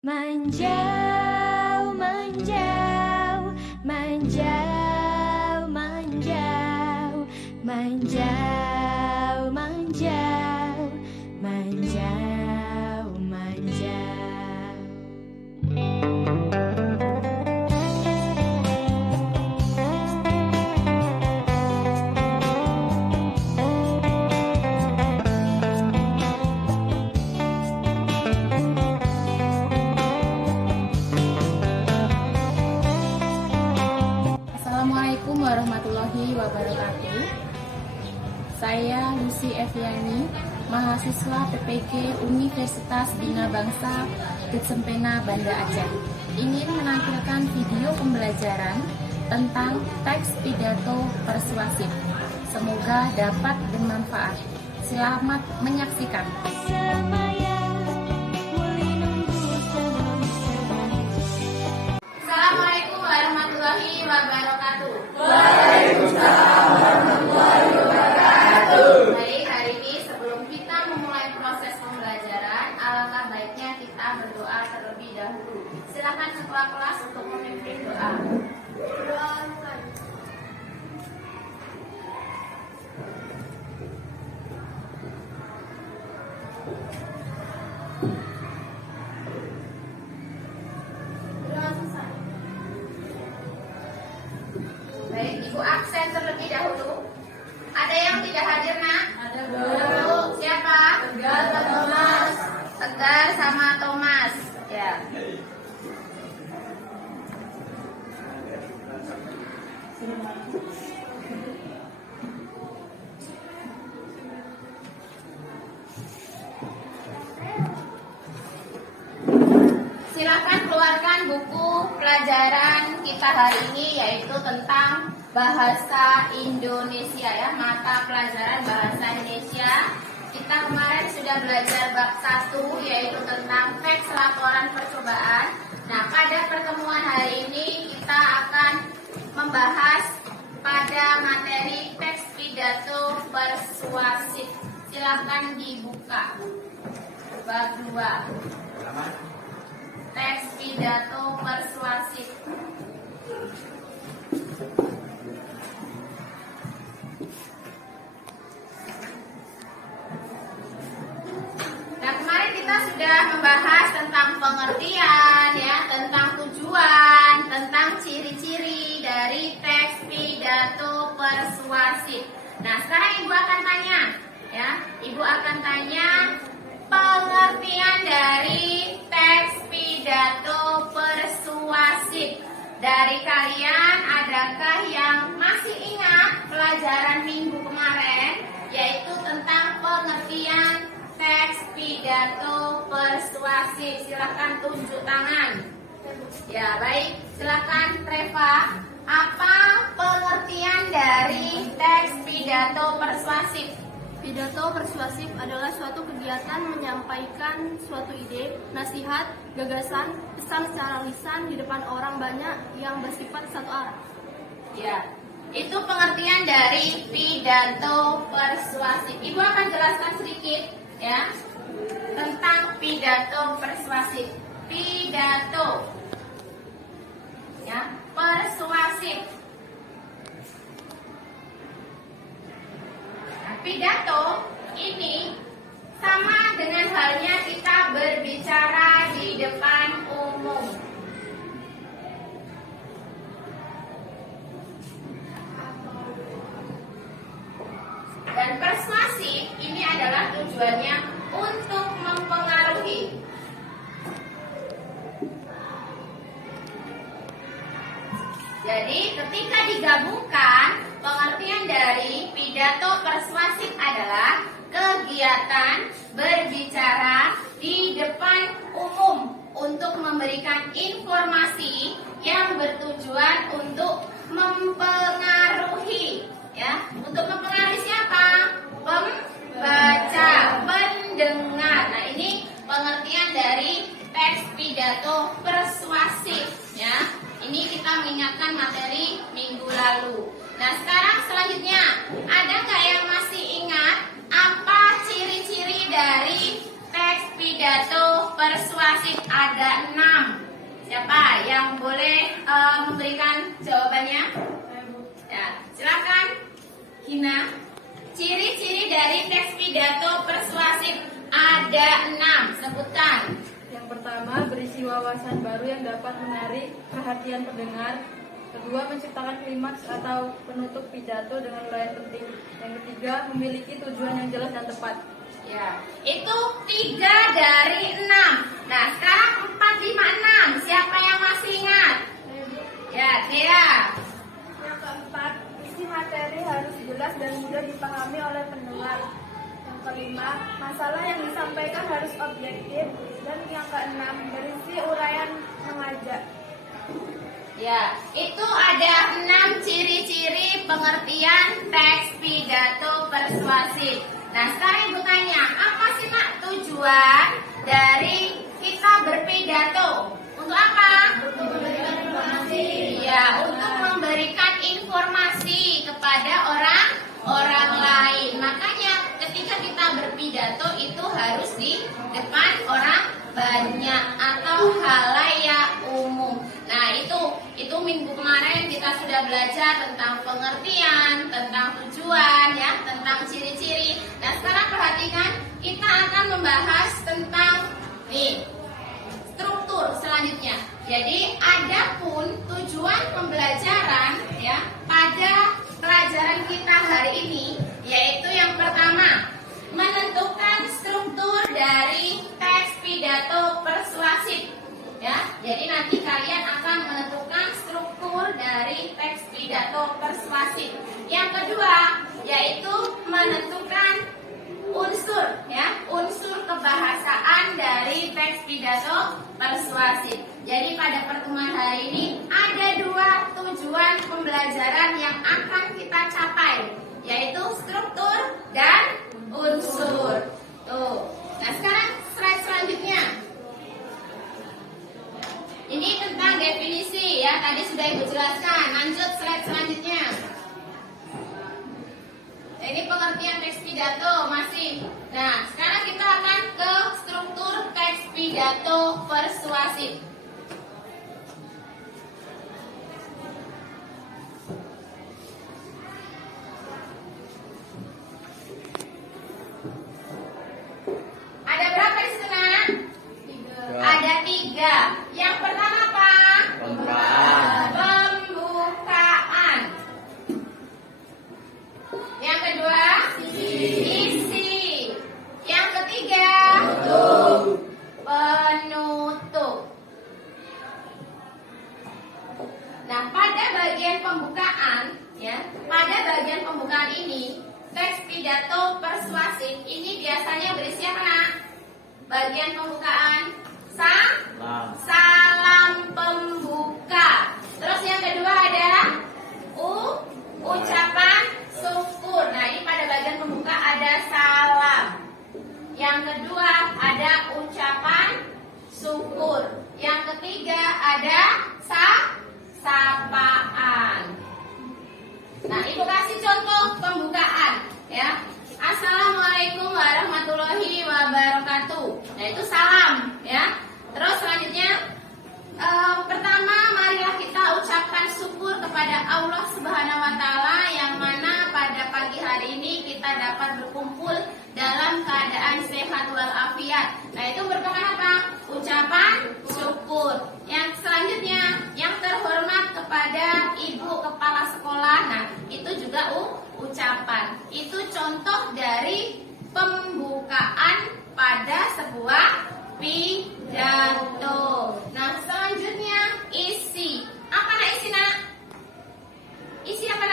Manjau, manjau, manjau, manjau, manjau, manjau, manjau, manjau. Assalamualaikum warahmatullahi wabarakatuh. Saya Lucy Eviani, mahasiswa PPG Universitas Bina Bangsa Kecempena, Banda Aceh, ingin menampilkan video pembelajaran tentang teks pidato persuasif. Semoga dapat bermanfaat. Selamat menyaksikan. Assalamualaikum warahmatullahi wabarakatuh. Waalaikumsalam warahmatullahi wabarakatuh. Baik, hari ini sebelum kita memulai proses pembelajaran, alangkah baiknya kita berdoa terlebih dahulu. Silakan ketua kelas untuk memimpin doa. Baik, Ibu absen terlebih dahulu. Ada yang tidak hadir, Nak? Ada, Bu. Siapa? Tegar sama Thomas. Tegar sama Thomas. Ya. Silakan keluarkan buku pelajaran kita hari ini, yaitu tentang bahasa Indonesia, ya, mata pelajaran bahasa Indonesia. Kita kemarin sudah belajar bab 1, yaitu tentang teks laporan percobaan. Nah, pada pertemuan hari ini kita akan membahas pada materi teks pidato persuasif. Silakan dibuka bab 2. Teks pidato persuasif. Nah, kemarin kita sudah membahas tentang pengertian, ya, tentang tujuan, tentang ciri-ciri dari teks pidato persuasif. Nah, sekarang Ibu akan tanya, ya, Ibu akan tanya pengertian dari teks pidato persuasif. Dari kalian, adakah yang masih ingat pelajaran minggu kemarin, yaitu tentang pengertian teks pidato persuasif? Silakan tunjuk tangan. Ya, baik. Silakan Reva. Apa pengertian dari teks pidato persuasif? Pidato persuasif adalah suatu kegiatan menyampaikan suatu ide, nasihat, gagasan, pesan secara lisan di depan orang banyak yang bersifat satu arah. Ya, itu pengertian dari pidato persuasif. Ibu akan jelaskan sedikit, ya, tentang pidato persuasif. Pidato, ya, persuasif. Pidato ini sama dengan halnya kita berbicara di depan umum. Dan persuasif ini adalah tujuannya untuk mempengaruhi. Jadi ketika digabungkan, pengertian dari pidato persuasif adalah kegiatan berbicara di depan umum untuk memberikan informasi yang bertujuan untuk mempengaruhi, ya. Untuk mempengaruhi siapa? Pembaca, pendengar. Nah, ini pengertian dari teks pidato persuasif, ya. Ini kita mengingatkan materi minggu lalu. Nah, sekarang selanjutnya, ada nggak yang masih ingat apa ciri-ciri dari teks pidato persuasif ada 6. Siapa yang boleh memberikan jawabannya? Ya, silakan. Gina. Ciri-ciri dari teks pidato persuasif ada 6. Sebutkan. Yang pertama, berisi wawasan baru yang dapat menarik perhatian pendengar. Kedua, menciptakan klimaks atau penutup pidato dengan uraian penting. Yang ketiga, memiliki tujuan yang jelas dan tepat. Ya, itu 3 dari 6. Nah, sekarang 4, 5, 6. Siapa yang masih ingat? Ya, Dea. Yang keempat, isi materi harus jelas dan mudah dipahami oleh pendengar. Yang kelima, masalah yang disampaikan harus objektif. Dan yang keenam, berisi uraian mengajak. Ya, itu ada 6 ciri-ciri pengertian teks pidato persuasif. Nah, sekarang Ibu tanya, apa sih Nak tujuan dari kita berpidato? Untuk apa? Untuk memberikan informasi. Ya, untuk memberikan informasi kepada orang lain. Makanya ketika kita berpidato itu harus di depan orang banyak atau halayak umum. Nah, itu minggu kemarin kita sudah belajar tentang pengertian, tentang tujuan, ya, tentang ciri-ciri. Nah, sekarang perhatikan, kita akan membahas tentang struktur selanjutnya. Jadi, adapun tujuan pembelajaran, ya, pada pelajaran kita hari ini, yaitu yang pertama, menentukan struktur dari teks pidato persuasif. Ya, jadi nanti kalian akan menentukan struktur dari teks pidato persuasif. Yang kedua, yaitu menentukan unsur, ya, unsur kebahasaan dari teks pidato persuasif. Jadi pada pertemuan hari ini ada 2 tujuan pembelajaran yang akan kita capai, yaitu struktur dan unsur. Tuh. Nah, sekarang slide selanjutnya. Ini tentang definisi, ya, tadi sudah Ibu jelaskan. Lanjut slide selanjutnya. Ini pengertian teks pidato masih. Nah, sekarang kita akan ke struktur teks pidato persuasif. Ada berapa di situ, Nak? 3. Ada 3. Yang pertama apa? Pembukaan. Yang kedua, isi. Yang ketiga, penutup. Nah, pada bagian pembukaan, ya, pada bagian pembukaan ini, teks pidato persuasif ini biasanya berisi apa, Nak? Bagian pembukaan, salam pembuka. Terus yang kedua ada ucapan syukur. Nah, ini pada bagian pembuka ada salam. Yang kedua ada ucapan syukur. Yang ketiga ada sapaan. Nah, Ibu kasih contoh pembukaan, ya. Assalamualaikum warahmatullahi wabarakatuh. Nah, itu salam, ya. Terus selanjutnya, pertama marilah kita ucapkan syukur kepada Allah Subhanahu wa Ta'ala yang mana pada pagi hari ini kita dapat berkumpul dalam keadaan sehat walafiat. Nah, itu merupakan apa? Ucapan syukur. Yang selanjutnya, yang terhormat kepada Ibu Kepala Sekolah. Nah, itu juga ucapan. Itu contoh dari pembukaan pada sebuah pidato. Nah, selanjutnya isi. Apa nak isi, Nak? Isi apa,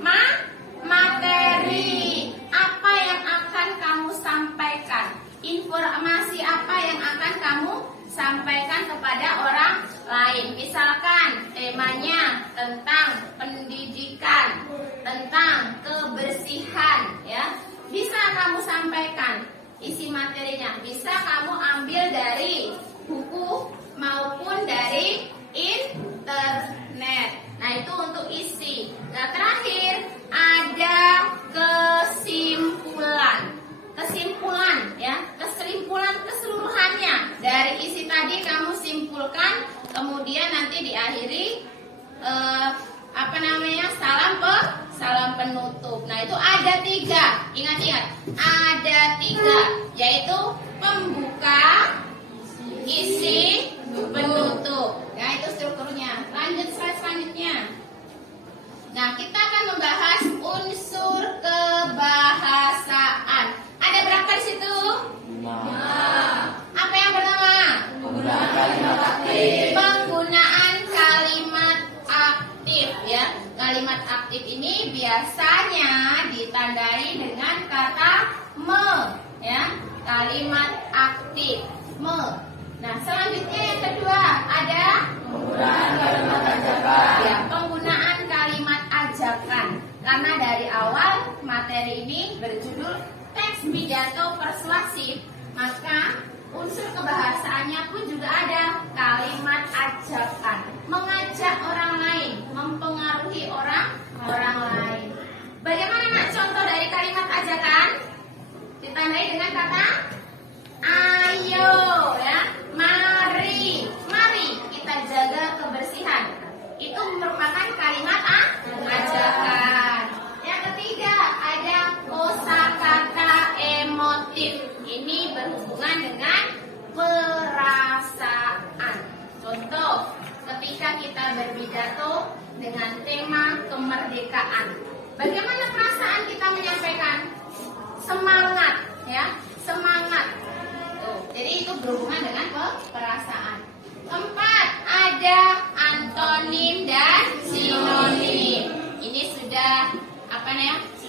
Nak? Materi. Apa yang akan kamu sampaikan? Informasi apa yang akan kamu sampaikan kepada orang lain? Misalkan temanya tentang pendidikan, tentang kebersihan, ya. Bisa kamu sampaikan isi materinya. Bisa kamu ambil dari buku maupun dari internet. Nah, itu untuk isi. Nah, terakhir ada kesimpulan. Kesimpulan, ya. Kesimpulan keseluruhannya dari tadi kamu simpulkan, kemudian nanti diakhiri salam penutup. Nah, itu ada 3. Ingat-ingat, ada 3, yaitu pembuka, isi, penutup. Nah, itu strukturnya. Lanjut slide selanjutnya. Nah, kita akan membahas unsur kebahasaan. Ada berapa di situ? 5. Apa yang pertama? Penggunaan kalimat aktif. Penggunaan kalimat aktif, ya. Kalimat aktif ini biasanya ditandai dengan kata me, ya. Kalimat aktif, me. Nah, selanjutnya yang kedua ada Penggunaan kalimat ajakan. ya, penggunaan kalimat ajakan. Karena dari awal materi ini berjudul teks pidato persuasif, maka unsur kebahasaannya pun juga ada kalimat ajakan, mengajak orang lain, mempengaruhi orang lain. Bagaimana nak contoh dari kalimat ajakan? Ditandai dengan kata ayo, ya, mari kita jaga kebersihan. Itu merupakan kalimat ajakan. Yang ketiga ada kosakata emotif. Ini berhubungan dengan perasaan. Contoh, ketika kita berpidato dengan tema kemerdekaan, bagaimana perasaan kita menyampaikan? Semangat, ya, semangat. Tuh, jadi itu berhubungan dengan perasaan. Keempat, ada antonim dan sinonim. Ini sudah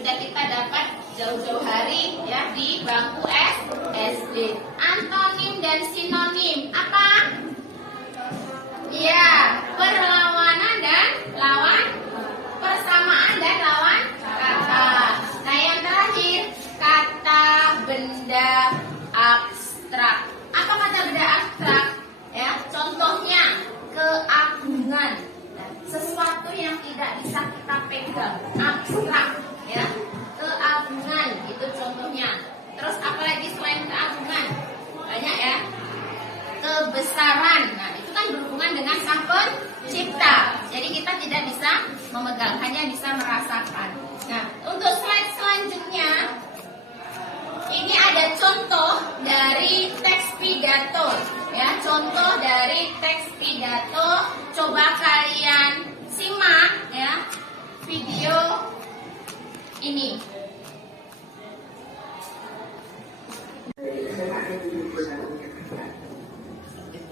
sudah kita dapat jauh-jauh hari, ya, di bangku SD. Antonim dan sinonim apa? Iya, perlawanan dan lawan, persamaan dan lawan kata. Nah, yang terakhir kata benda abstrak. Apa kata benda abstrak? Ya, contohnya keagungan, sesuatu yang tidak bisa kita pegang, abstrak, ya. Keagungan itu contohnya. Terus apalagi selain keagungan? Banyak, ya. Kebesaran. Nah, itu kan berhubungan dengan sang pencipta. Jadi kita tidak bisa memegang, hanya bisa merasakan. Nah, untuk slide selanjutnya, ini ada contoh dari teks pidato, ya, contoh dari teks pidato. Coba kalian simak, ya, video ini.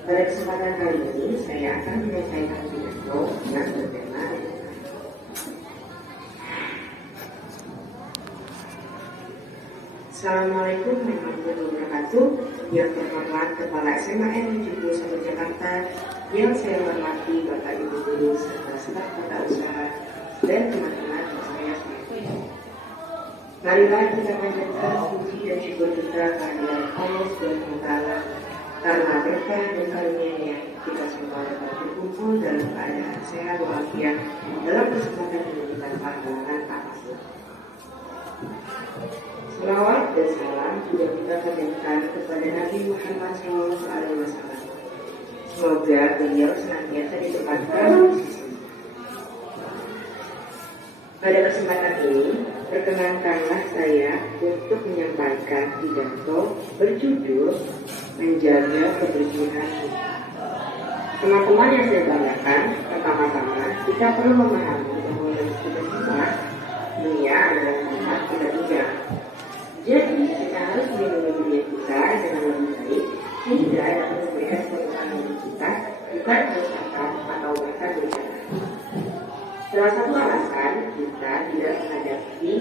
Pada kesempatan kali ini saya akan menyampaikan pidato yang bertema Assalamualaikum warahmatullahi wabarakatuh. Yang terhormat Kepala SMA N 71 Jakarta, yang saya hormati Bapak Ibu Guru serta staf tata usaha dan teman-teman saya sekalian. Marilah kita panjatkan puji dan syukur kita kehadiran Allah Subhanahu wa Ta'ala, karena berkah dan karunia-Nya kita semua dapat berkumpul dalam keadaan sehat walafiat dalam kesempatan ini tanpa halangan apapun. Salawat dan salam juga kita panjatkan kepada Nabi Muhammad SAW. Semoga beliau senantiasa ditempatkan di sisi. Pada kesempatan ini, perkenankanlah saya untuk menyampaikan pidato berjudul Menjaga Kebersihan. Teman-teman yang saya banggakan, pertama-tama kita perlu memahami bahwa kita semua dunia adalah tempat tidak bijak. Jadi kita harus melindungi diri kita dengan lebih baik sehingga dapat memberikan kebutuhan diri kita, bukan merusakan atau bahkan bencana. Salah satu alasan kita tidak menghadapi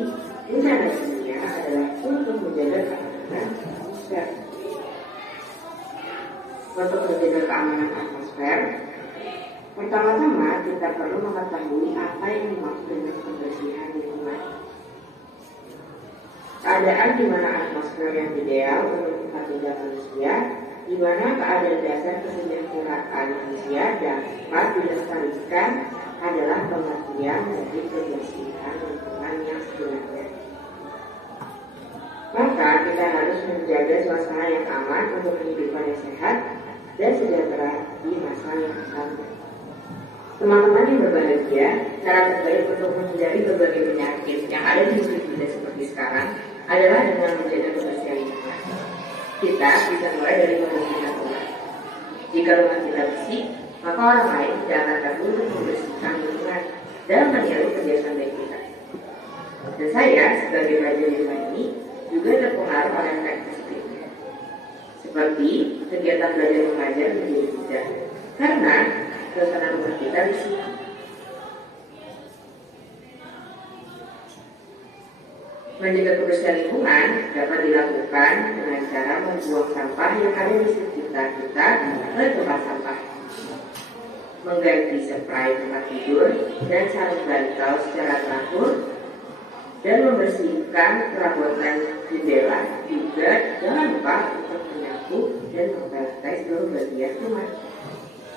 bencana dunia adalah untuk menjaga keamanan atmosfer. Untuk menjaga keamanan atmosfer, pertama-tama kita perlu mengetahui apa yang dimaksud dengan kebersihan lingkungan. Keadaan di mana atmosfer yang ideal untuk tempat tinggal manusia, di mana keadaan dasar kesejahteraan manusia dapat dilestarikan adalah pengertian dari kebersihan lingkungan yang sebenarnya. Maka kita harus menjaga suasana yang aman untuk kehidupan yang sehat, dan sejahtera di masa yang akan datang. Teman-teman yang berbahagia, cara terbaik untuk menghindari berbagai penyakit yang ada di musim kita seperti sekarang adalah dengan menjaga kebersihan lingkungan. Kita bisa mulai dari membersihkan rumah. Jika rumah kita bersih, maka orang lain tidak akan ragu untuk membersihkan lingkungan dan meniru kebiasaan baik kita. Dan saya sebagai pelajar di rumah ini juga terpengaruh oleh efek positifnya. Seperti kegiatan belajar mengajar menjadi mudah karena suasana rumah kita bersih. Menjaga kebersihan lingkungan dapat dilakukan dengan cara membuang sampah yang ada di sekitar kita ke tempat sampah, mengganti spray tempat tidur dan sarung bantal secara teratur, dan membersihkan perabotan jendela. Juga jangan lupa untuk menyapu dan membantai seluruh bagian rumah.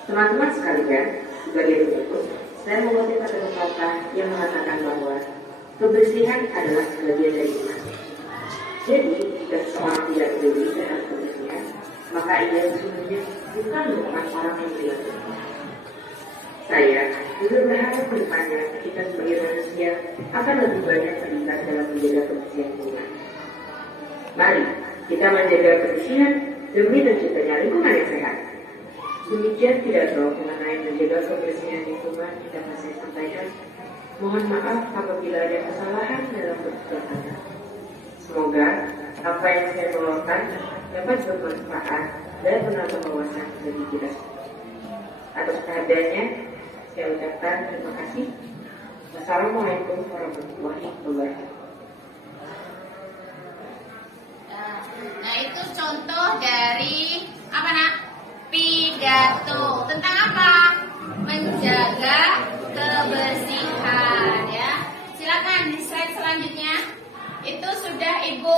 Teman-teman sekalian, sebagai penutup, saya mengutip kata-kata yang mengatakan bahwa kebersihan adalah sebagian dari iman. Jadi, jika seseorang tidak peduli terhadap kebersihan, maka ia sesungguhnya bukan merupakan orang yang dilakukan. Saya juga berharap ke depannya kita sebagai manusia akan lebih banyak terlibat dalam menjaga kebersihan lingkungan. Mari kita menjaga kebersihan demi terciptanya lingkungan yang sehat. Demikian pidato mengenai menjaga kebersihan lingkungan yang dapat saya sampaikan. Mohon maaf apabila ada kesalahan dalam perbuatan. Semoga apa yang saya bawakan dapat bermanfaat dan menambah wawasan bagi kita. Atas perhatiannya, saya ucapkan terima kasih. Wassalamualaikum warahmatullahi wabarakatuh. Nah, itu contoh dari apa nak? Pidato tentang apa? Menjaga kebersihan, ya. Silakan di slide selanjutnya. Itu sudah Ibu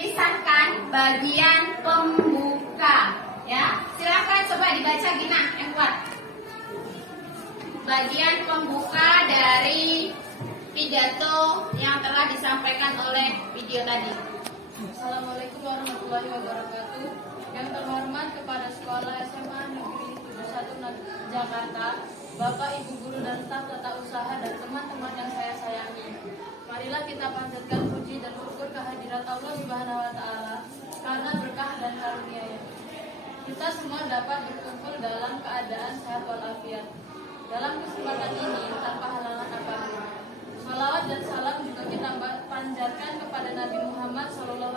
pisahkan bagian pembuka, ya. Silakan coba dibaca Gina yang kuat. Bagian pembuka dari pidato yang telah disampaikan oleh video tadi. Assalamualaikum warahmatullahi wabarakatuh. Yang terhormat kepada Sekolah SMA Negeri 71 Jakarta, Bapak, Ibu Guru dan staf tata usaha dan teman-teman yang saya sayangi. Marilah kita panjatkan puji dan syukur kehadirat Allah Subhanahu wa taala karena berkah dan karunia-Nya. Kita semua dapat berkumpul dalam keadaan sehat walafiat. Dalam kesempatan ini tanpa halangan apapun. Salawat dan salam juga kita panjatkan kepada Nabi Muhammad SAW.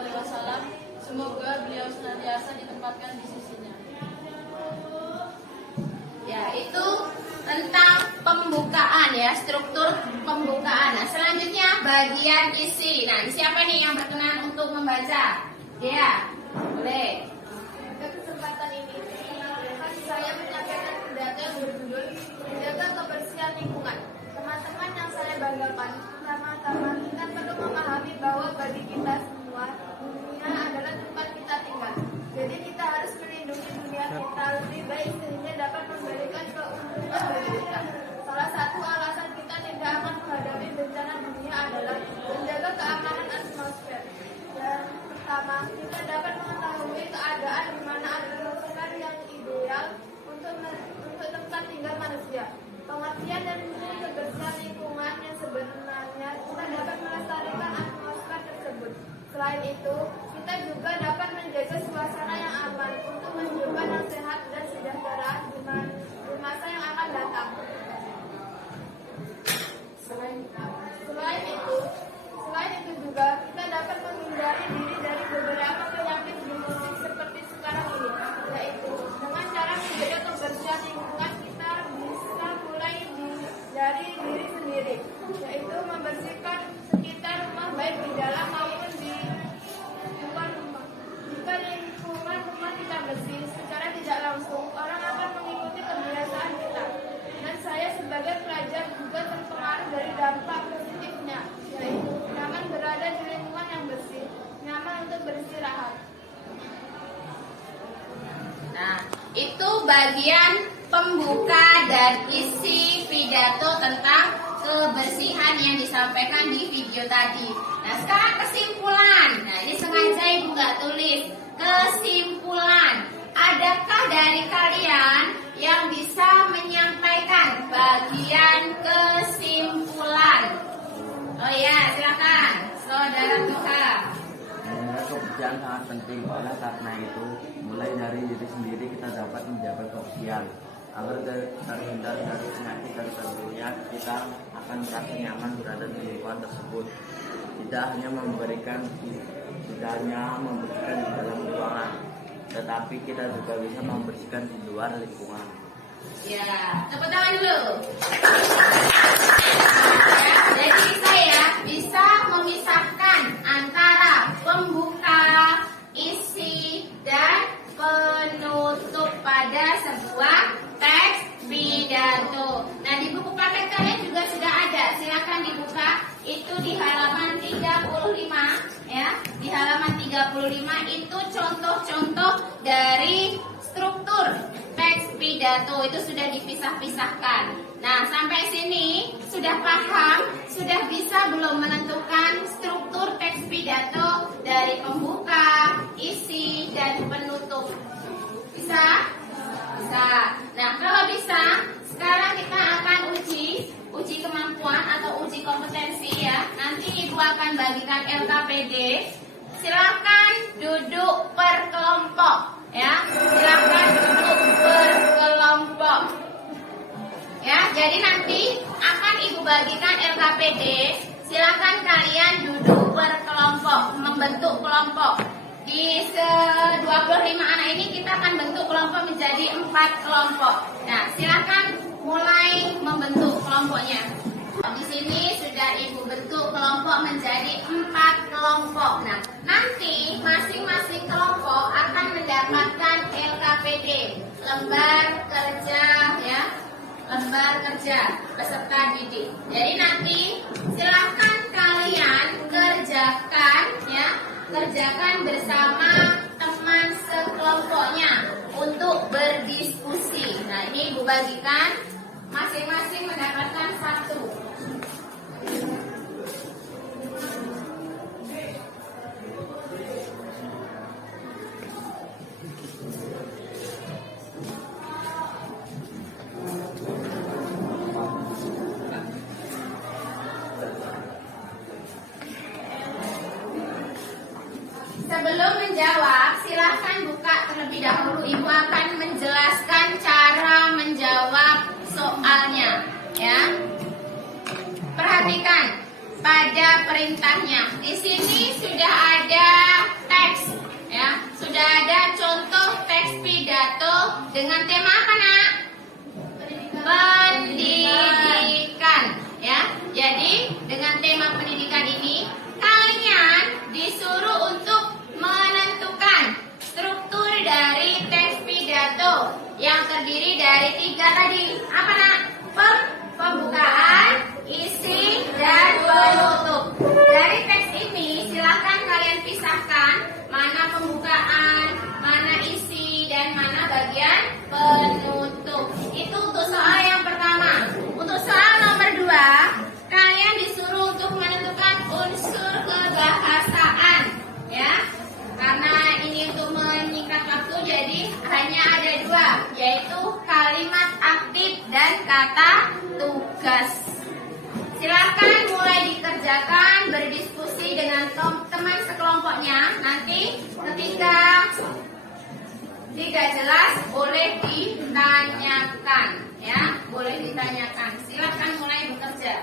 Semoga beliau senantiasa ditempatkan di sisinya. Ya, itu tentang pembukaan, ya, struktur pembukaan. Nah, selanjutnya bagian isi. Nah, siapa nih yang berkenan untuk membaca? Ya, boleh. Pada kesempatan ini, saya menyampaikan pidato yang berjudul Menjaga Kebersihan Lingkungan. Teman-teman yang saya banggakan, pertama-tama kita perlu memahami bahwa bagi kita semua, dunia adalah tempat kita tinggal. Jadi kita harus melindungi dunia kita lebih baik sehingga dapat memberikan keuntungan bagi kita. Salah satu alasan kita tidak akan menghadapi bencana dunia adalah menjaga keamanan atmosfer. Dan pertama, kita dapat mengetahui keadaan di mana atmosfer yang ideal untuk tempat tinggal manusia. Pengertian dan kebersihan lingkungan yang sebenarnya kita dapat melestarikan atmosfer tersebut. Selain itu, kita juga dapat menjaga suasana yang aman untuk menunjukkan yang sehat dan sejahtera di masa yang akan datang. Selain itu juga kita dapat menghindari diri dari beberapa penyakit di musim seperti sekarang ini, yaitu dengan cara menjaga kebersihan lingkungan kita bisa mulai dari diri sendiri, yaitu membersihkan sekitar rumah baik di dalam maupun di luar rumah. Jika lingkungan rumah kita bersih, secara tidak langsung orang akan mengikuti kebiasaan kita. Dan saya sebagai pelajar juga terpengaruh dari dampak positifnya, yaitu nyaman berada di lingkungan yang bersih, nyaman untuk beristirahat. Nah, itu bagian pembuka dan isi pidato tentang kebersihan yang disampaikan di video tadi. Nah, sekarang kesimpulan. Nah, ini sengaja Ibu nggak tulis. Kesimpulan. adakah dari kalian yang bisa menyampaikan bagian kesimpulan? Oh ya, silakan, Saudara Toha. Kebersihan sangat penting, oleh karena itu mulai dari diri sendiri kita dapat menjaga kebersihan agar terhindar dari penyakit dan tentunya kita akan merasa nyaman berada di lingkungan tersebut. Tidak hanya membersihkan di dalam ruangan, tetapi kita juga bisa membersihkan di luar lingkungan. Ya, tepuk tangan dulu. Ya, jadi saya bisa memisahkan antara pembuka, isi, dan penutup pada sebuah teks pidato. Nah, di buku praktek kalian juga sudah ada. Silakan dibuka. Itu di halaman 35 ya. Di halaman 35 itu contoh-contoh dari struktur teks pidato, itu sudah dipisah-pisahkan. Nah, sampai sini sudah paham, sudah bisa belum menentukan struktur teks pidato dari pembuka, isi, dan penutup? Bisa? Bisa. Nah, kalau bisa, sekarang kita akan uji kemampuan atau uji kompetensi ya. Nanti Ibu akan bagikan LKPD. Silakan duduk per kelompok ya. Silakan duduk per kelompok. Ya, jadi nanti akan Ibu bagikan LKPD. Silakan kalian duduk per kelompok, membentuk kelompok. Di 25 anak ini kita akan bentuk kelompok menjadi 4 kelompok. Nah, silakan mulai membentuk kelompoknya. Di sini sudah Ibu bentuk kelompok menjadi 4 kelompok. Nah, nanti masing-masing kelompok akan mendapatkan LKPD, lembar kerja ya, lembar kerja peserta didik. Jadi nanti silakan kalian kerjakan bersama teman sekelompoknya untuk berdiskusi. Nah, ini Ibu bagikan, masing-masing mendapatkan 1. Sebelum menjawab, silahkan buka terlebih dahulu. Ibu akan menjelaskan cara menjawab soalnya, ya. Perhatikan pada perintahnya. Di sini sudah ada teks, ya. Sudah ada contoh teks pidato dengan tema apa, Nak? Pendidikan, ya. Jadi dengan tema pendidikan ini kalian disuruh untuk menentukan struktur dari teks pidato yang terdiri dari 3 tadi. Apa, Nak? Pembukaan, isi, dan penutup. Dari teks ini silahkan kalian pisahkan mana pembukaan, mana isi, dan mana bagian penutup. Itu untuk soal yang pertama. Untuk soal nomor 2, kalian disuruh untuk menentukan unsur kebahasaan, ya. Karena ini untuk menyingkat waktu, jadi hanya ada 2, yaitu kalimat aktif dan kata tugas. Silakan mulai dikerjakan, berdiskusi dengan teman sekelompoknya. Nanti ketika tidak jelas boleh ditanyakan, ya, boleh ditanyakan. Silakan mulai bekerja.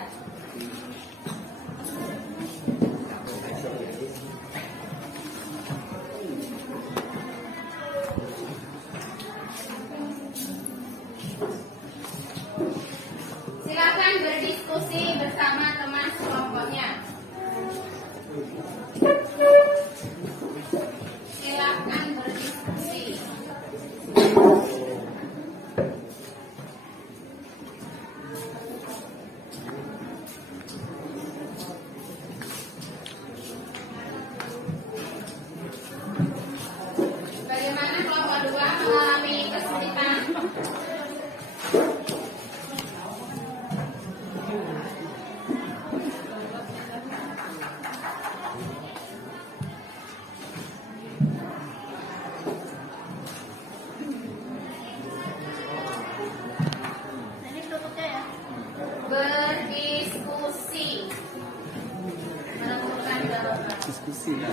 Silakan berdiskusi bersama teman sekelompoknya. Silakan berdiskusi. Bagaimana kelompok 2 mengalami kesulitan? Bagaimana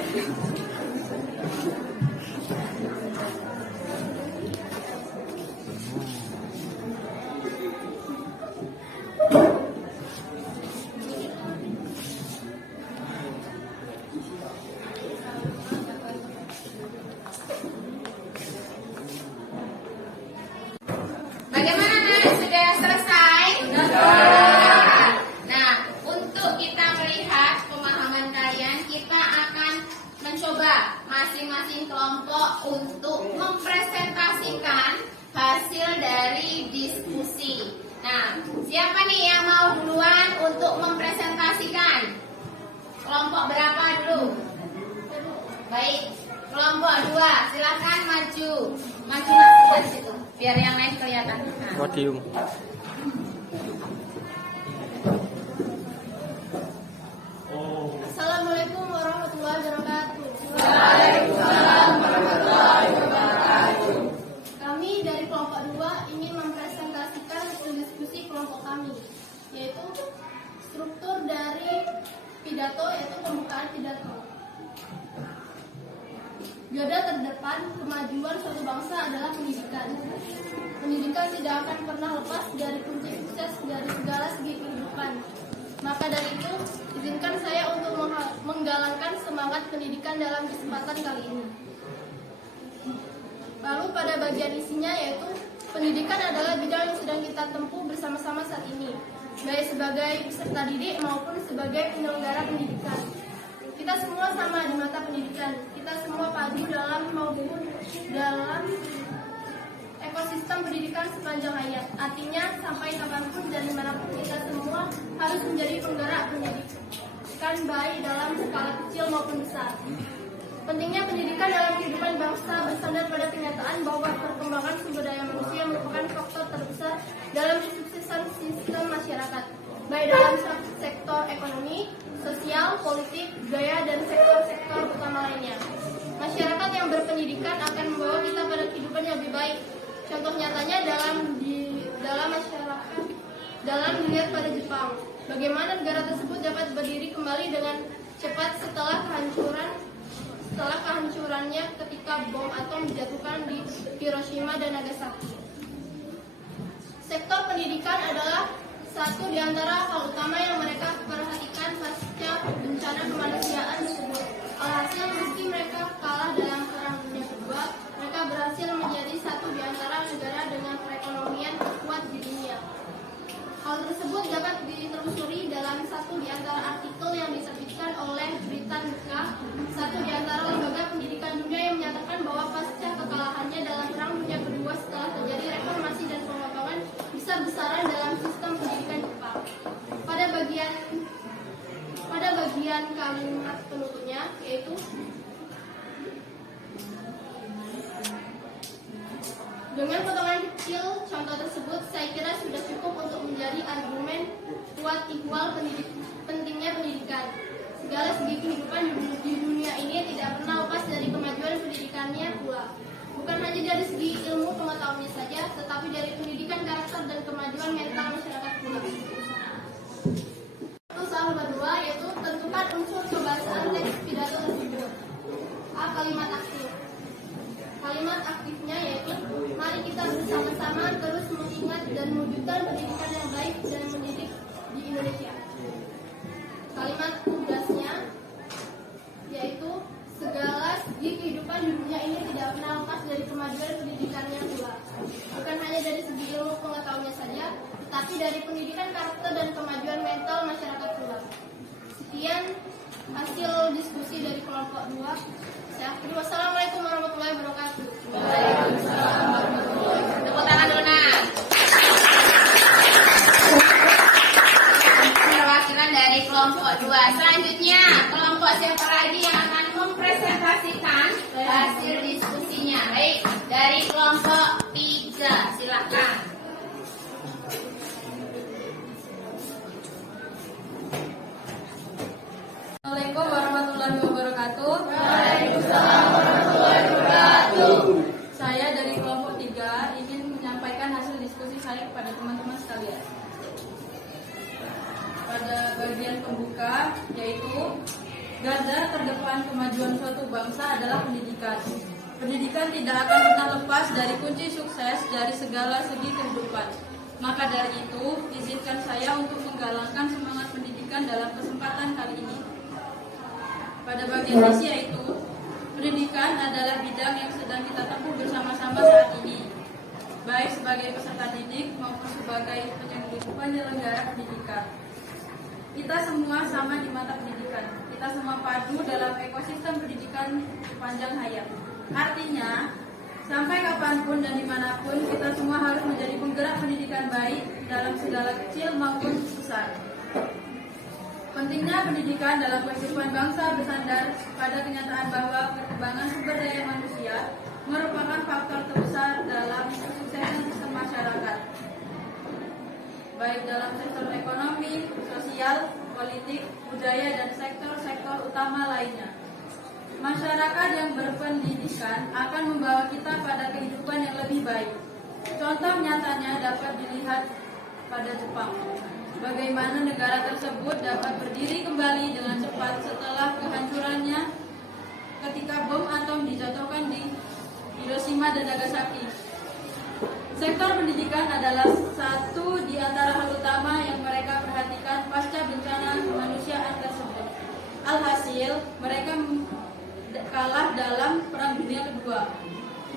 Nak? Sudah selesai? Nah, untuk kita melihat pemahaman kalian, kita akan mencoba masing-masing kelompok untuk mempresentasikan hasil dari diskusi. Nah, siapa nih yang mau duluan untuk mempresentasikan? Kelompok berapa dulu? Baik, kelompok 2, silakan maju. Maju dari situ, biar yang lain kelihatan. Nah. Podium. Assalamualaikum warahmatullahi wabarakatuh. Waalaikumsalam warahmatullahi wabarakatuh. Kami dari kelompok 2 ingin mempresentasikan hasil diskusi kelompok kami, yaitu struktur dari pidato, yaitu pembukaan pidato. Garda terdepan kemajuan suatu bangsa adalah pendidikan. Pendidikan tidak akan pernah lepas dari kunci sukses dari segala segi kehidupan. Maka dari itu, izinkan saya untuk menggalakkan semangat pendidikan dalam kesempatan kali ini. Lalu pada bagian isinya yaitu pendidikan adalah bidang yang sedang kita tempuh bersama-sama saat ini, baik sebagai peserta didik maupun sebagai penyelenggara pendidikan. Kita semua sama di mata pendidikan. Kita semua padu dalam maupun dalam ekosistem pendidikan sepanjang hayat. Artinya sampai kapanpun dan dimanapun kita semua harus menjadi penggerak pendidikan baik dalam skala kecil maupun besar. Pentingnya pendidikan dalam kehidupan bangsa bersandar pada kenyataan bahwa perkembangan sumber daya manusia merupakan faktor terbesar dalam kesuksesan sistem masyarakat, baik dalam sektor ekonomi, sosial, politik, budaya, dan sektor-sektor utama lainnya. Masyarakat yang berpendidikan akan membawa kita pada kehidupan yang lebih baik. Contoh nyatanya dalam masyarakat, dalam dilihat pada Jepang, bagaimana negara tersebut dapat berdiri kembali dengan cepat setelah kehancurannya ketika bom atom dijatuhkan di Hiroshima dan Nagasaki. Sektor pendidikan adalah satu di antara hal utama yang mereka perhatikan pasca bencana kemanusiaan tersebut. Alhasil, meski mereka kalah dalam Perang Dunia Kedua, mereka berhasil menjadi satu di antara negara dengan perekonomian kuat di dunia. Hal tersebut dapat ditelusuri dalam satu di antara artikel yang diterbitkan oleh Britannica, satu di antara lembaga pendidikan dunia, yang menyatakan bahwa pasca kekalahannya dalam Perang Dunia Kedua setelah terjadi reformasi dan pengembangan besar-besaran dalam sistem pendidikan Jepang. Pada bagian kalimat penutupnya, yaitu dengan potongan kecil contoh tersebut, saya kira sudah cukup untuk menjadi argumen kuat ihwal pentingnya pendidikan. Segala segi kehidupan di dunia ini tidak pernah lepas dari kemajuan pendidikannya pula. Bukan hanya dari segi ilmu pengetahuannya saja, tetapi dari pendidikan karakter dan kemajuan mental masyarakat pula. Soal nomor 2 yaitu tentukan unsur kebahasaan teks pidato tersebut. A. Kalimat aktif. Kalimat aktifnya yaitu mari kita bersama-sama terus mengingat dan mewujudkan pendidikan yang baik dan mendidik di Indonesia. Kalimat tugasnya yaitu segala segi kehidupan di dunia ini tidak pernah lepas dari kemajuan pendidikannya pula. Bukan hanya dari segi ilmu pengetahuannya saja, tetapi dari pendidikan karakter dan kemajuan mental masyarakat pula. Sekian hasil diskusi dari kelompok 2. Saya akhiri. Wassalamualaikum warahmatullahi wabarakatuh. Waalaikumsalam warahmatullahi wabarakatuh. Tepuk tangan dulu, Nak. Perwakilan dari kelompok 2. Selanjutnya, kelompok siapa lagi yang akan mempresentasikan hasil diskusinya? Baik, dari kelompok 3, silakan. Assalamualaikum warahmatullahi wabarakatuh. Waalaikumsalam warahmatullahi wabarakatuh. Saya dari kelompok 3 ingin menyampaikan hasil diskusi saya kepada teman-teman sekalian. Pada bagian pembuka, yaitu Garda terdepan kemajuan suatu bangsa adalah pendidikan. Pendidikan tidak akan pernah lepas dari kunci sukses dari segala segi kehidupan. Maka dari itu, izinkan saya untuk menggalakkan semangat pendidikan dalam kesempatan kali ini. Pada bagian misi yaitu, pendidikan adalah bidang yang sedang kita tempuh bersama-sama saat ini, baik sebagai peserta didik maupun sebagai penyelenggara pendidikan. Kita semua sama di mata pendidikan. Kita semua padu dalam ekosistem pendidikan sepanjang hayat. Artinya, sampai kapanpun dan dimanapun, kita semua harus menjadi penggerak pendidikan baik dalam segala kecil maupun besar. Pentingnya pendidikan dalam kehidupan bangsa bersandar pada kenyataan bahwa perkembangan sumber daya manusia merupakan faktor terbesar dalam kesuksesan sistem masyarakat, baik dalam sektor ekonomi, sosial, politik, budaya, dan sektor-sektor utama lainnya. Masyarakat yang berpendidikan akan membawa kita pada kehidupan yang lebih baik. Contoh nyatanya dapat dilihat pada Jepang. Bagaimana negara tersebut dapat berdiri kembali dengan cepat setelah kehancurannya ketika bom atom dijatuhkan di Hiroshima dan Nagasaki. Sektor pendidikan adalah satu di antara hal utama yang mereka perhatikan pasca bencana kemanusiaan tersebut. Alhasil, mereka kalah dalam Perang Dunia Kedua.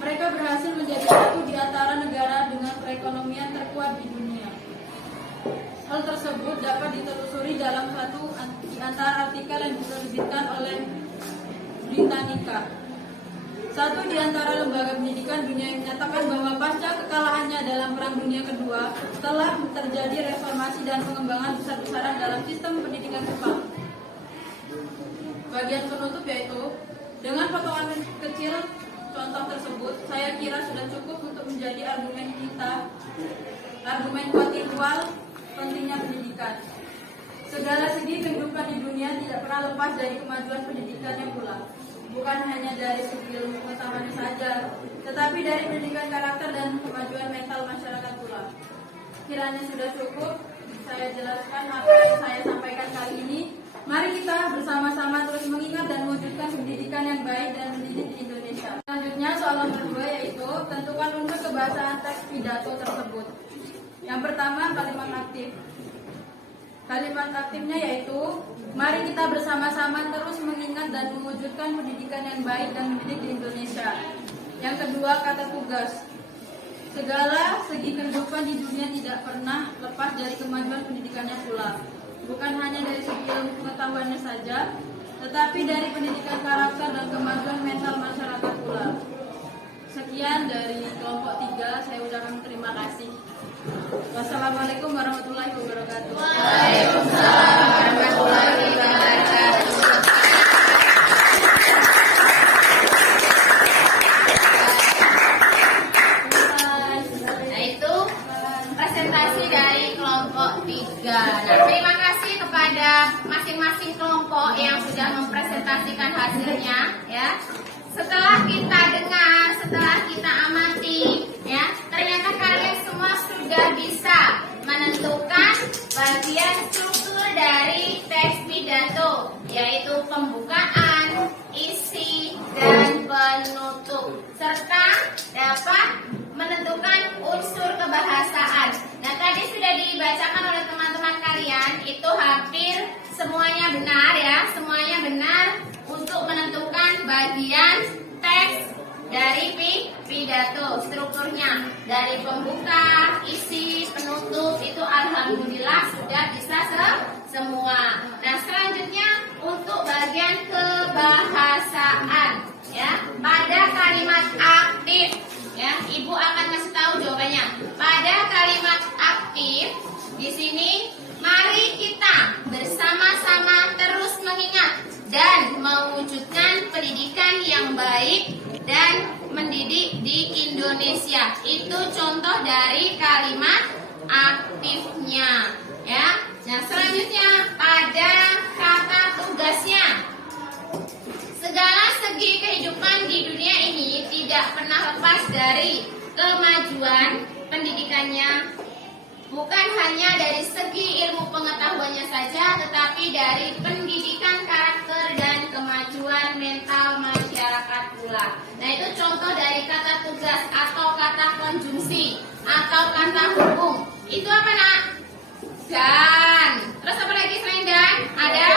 Mereka berhasil menjadi satu di antara negara dengan perekonomian terkuat di dunia. Hal tersebut dapat ditelusuri dalam satu di antara artikel yang diterbitkan oleh Britannica. Satu di antara lembaga pendidikan dunia yang menyatakan bahwa pasca kekalahannya dalam Perang Dunia Kedua telah terjadi reformasi dan pengembangan besar-besaran dalam sistem pendidikan Jepang. Bagian penutup yaitu, dengan potongan kecil contoh tersebut, saya kira sudah cukup untuk menjadi argumen kuat intelektual pentingnya pendidikan. Segala segi kehidupan di dunia tidak pernah lepas dari kemajuan pendidikannya pula. Bukan hanya dari segi ilmu pengetahuan saja, tetapi dari pendidikan karakter dan kemajuan mental masyarakat pula. Kiranya sudah cukup saya jelaskan apa yang saya sampaikan kali ini. Mari kita bersama-sama terus mengingat dan mewujudkan pendidikan yang baik dan mendidik di Indonesia. Selanjutnya soal nomor 2 yaitu tentukan unsur kebahasaan teks pidato tersebut. Yang pertama, kalimat aktif. Kalimat aktifnya yaitu, mari kita bersama-sama terus mengingat dan mewujudkan pendidikan yang baik dan mendidik di Indonesia. Yang kedua, kata tugas. Segala segi kehidupan di dunia tidak pernah lepas dari kemajuan pendidikannya pula. Bukan hanya dari segi ilmu pengetahuannya saja, tetapi dari pendidikan karakter dan kemajuan mental masyarakat pula. Sekian dari kelompok 3, saya ucapkan terima kasih. Wassalamualaikum warahmatullahi wabarakatuh. Waalaikumsalam warahmatullahi wabarakatuh. Nah, itu presentasi dari kelompok 3. Nah, terima kasih kepada masing-masing kelompok yang sudah mempresentasikan hasilnya, ya. Setelah kita dengar, setelah kita amati, ya, ternyata kalian semua sudah bisa menentukan bagian struktur dari teks pidato, yaitu pembukaan, isi, dan penutup, serta dapat menentukan unsur kebahasaan. Nah, tadi sudah dibacakan oleh teman-teman kalian, itu hampir semuanya benar, ya, semuanya benar untuk menentukan bagian teks dari pidato, strukturnya dari pembuka, isi, penutup, itu alhamdulillah sudah bisa semua. Nah, selanjutnya untuk bagian kebahasaan, ya, pada kalimat aktif, ya, Ibu akan kasih tahu jawabannya. Pada kalimat aktif di sini, mari kita bersama-sama terus mengingat dan mewujudkan pendidikan yang baik dan mendidik di Indonesia. Itu contoh dari kalimat aktifnya, ya. Nah, selanjutnya pada kata tugasnya. Segala segi kehidupan di dunia ini tidak pernah lepas dari kemajuan pendidikannya Bukan hanya dari segi ilmu pengetahuannya saja, tetapi dari pendidikan karakter dan kemajuan mental masyarakat pula. Nah, itu contoh dari kata tugas atau kata konjungsi atau kata hubung. Itu apa, Nak? Dan. Terus apa lagi selain dan? Ada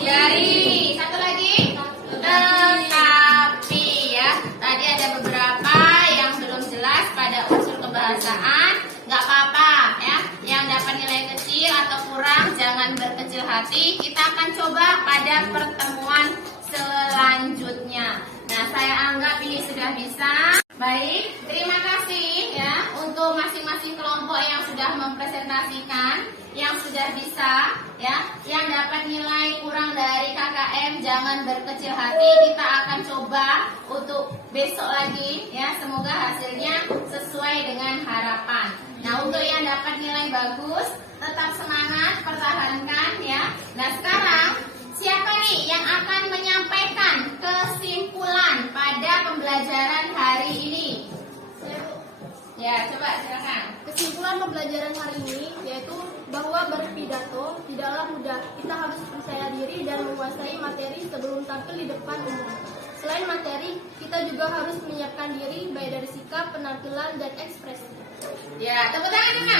dari. Satu lagi tetapi, ya. Tadi ada beberapa yang belum jelas pada unsur kebahasaan. Nggak apa-apa, ya. Yang dapat nilai kecil atau kurang jangan berkecil hati. Kita akan coba pada pertemuan selanjutnya. Nah, saya anggap ini sudah bisa. Baik, terima kasih ya untuk masing-masing kelompok yang sudah mempresentasikan, yang sudah bisa, ya, yang dapat nilai kurang dari KKM jangan berkecil hati. Kita akan coba untuk besok lagi, ya. Semoga hasilnya sesuai dengan harapan. Nah, untuk yang dapat nilai bagus, tetap semangat, pertahankan, ya. Nah, sekarang siapa nih yang akan menyampaikan kesimpulan pada pembelajaran hari ini? Ya, coba silakan. Kesimpulan pembelajaran hari ini yaitu bahwa berpidato tidaklah mudah. Kita harus percaya diri dan menguasai materi sebelum tampil di depan umum. Selain materi, kita juga harus menyiapkan diri baik dari sikap, penampilan, dan ekspresi. Ya, tepuk tangan dulu.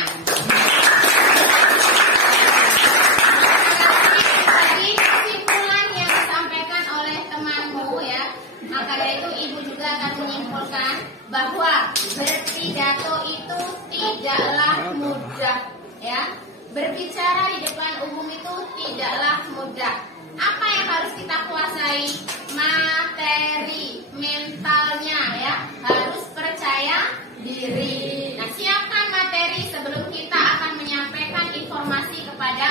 Tadi kesimpulan yang disampaikan oleh temanmu, ya, maka dari itu ibu juga akan menyimpulkan bahwa berpidato itu tidaklah mudah, ya. Berbicara di depan umum itu tidaklah mudah. Apa yang harus kita kuasai? Materi, mentalnya, ya. Harus percaya diri. Nah, siapkan materi sebelum kita akan menyampaikan informasi kepada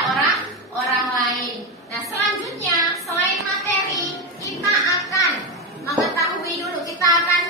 orang lain. Nah, selanjutnya selain materi, kita akan mengetahui dulu, kita akan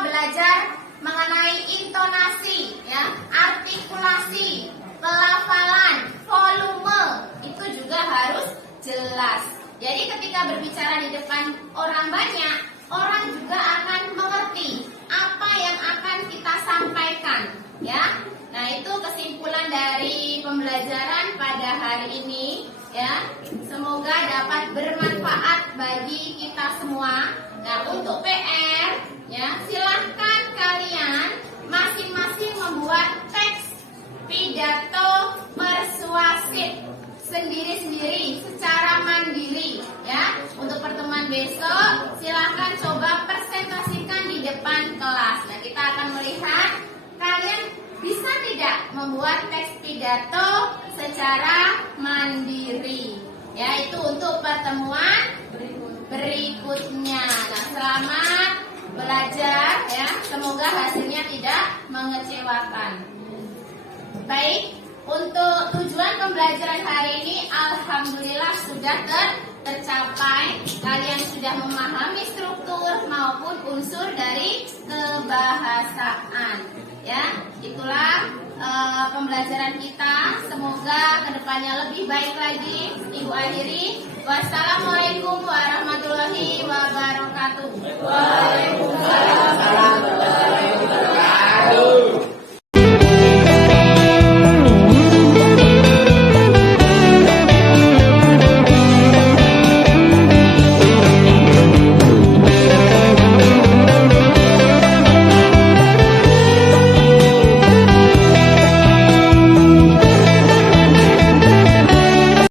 belajar mengenai intonasi, ya, artikulasi, pelafalan, volume, itu juga harus jelas. Jadi ketika berbicara di depan orang banyak, orang juga akan mengerti apa yang akan kita sampaikan, ya. Nah, itu kesimpulan dari pembelajaran pada hari ini, ya. Semoga dapat bermanfaat bagi kita semua. Nah, untuk PR, ya, silahkan kalian masing-masing membuat teks pidato persuasif sendiri-sendiri secara mandiri, ya. Untuk pertemuan besok silahkan coba presentasikan di depan kelas. Nah, kita akan melihat kalian bisa tidak membuat teks pidato secara mandiri, ya. Itu untuk pertemuan berikutnya. Nah, selamat belajar, ya. Semoga hasilnya tidak mengecewakan. Baik, untuk tujuan pembelajaran hari ini alhamdulillah sudah tercapai. Kalian sudah memahami struktur maupun unsur dari kebahasaan, ya. Itulah pembelajaran kita. Semoga kedepannya lebih baik lagi. Ibu akhiri. Wassalamualaikum warahmatullahi wabarakatuh. Waalaikumsalam warahmatullahi wabarakatuh.